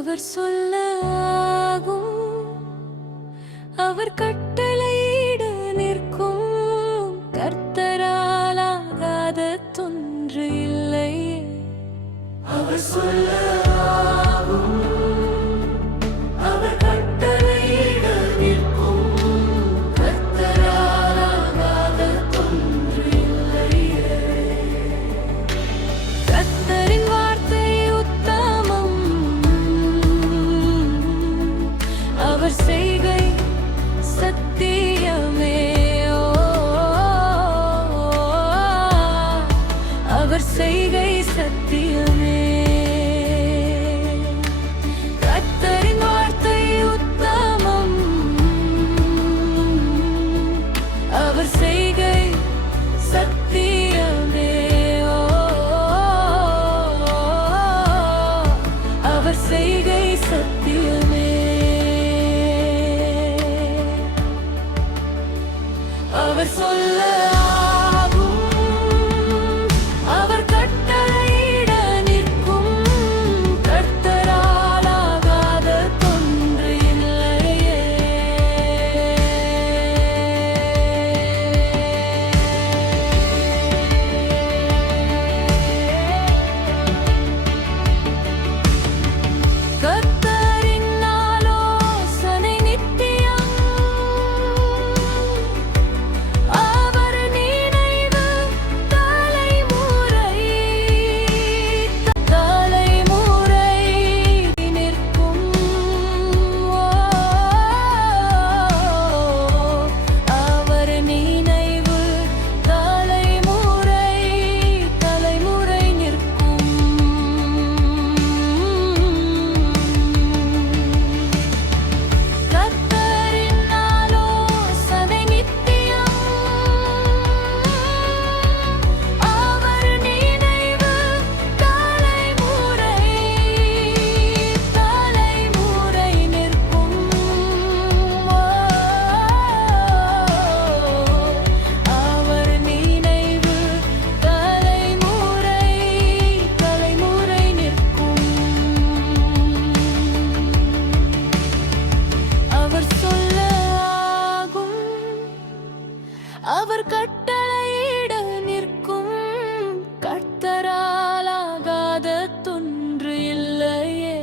அவர் சொல்ல ஆகும், அவர் கட்டளையிட நிற்கும். கர்த்தரால் ஆகாத தொன்று இல்லை. அவர் சொல்ல ஆகும், அவர் கட்டளையிட நிற்கும். கர்த்தரால் ஆகாத தொன்று இல்லையே. கர்த்தரின் வார்த்தை உத்தமம், அவர் செய்கை சத்தியமே. அவர் செய்கை சத்தியமே. கர்த்தரின் வார்த்தை உத்தமம், அவர் செய்கை சத்தியமே. அவர் செய்கை சத்தியமே. அவர் சொல்ல அவர் கட்டளையிட நிற்கும். கர்த்தரால் ஆகாத தொன்று இல்லையே.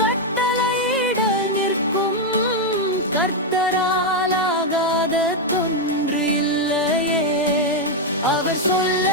கட்டளையிட நிற்கும். கர்த்தரால் ஆகாத தொன்று இல்லையே. அவர் சொல்ல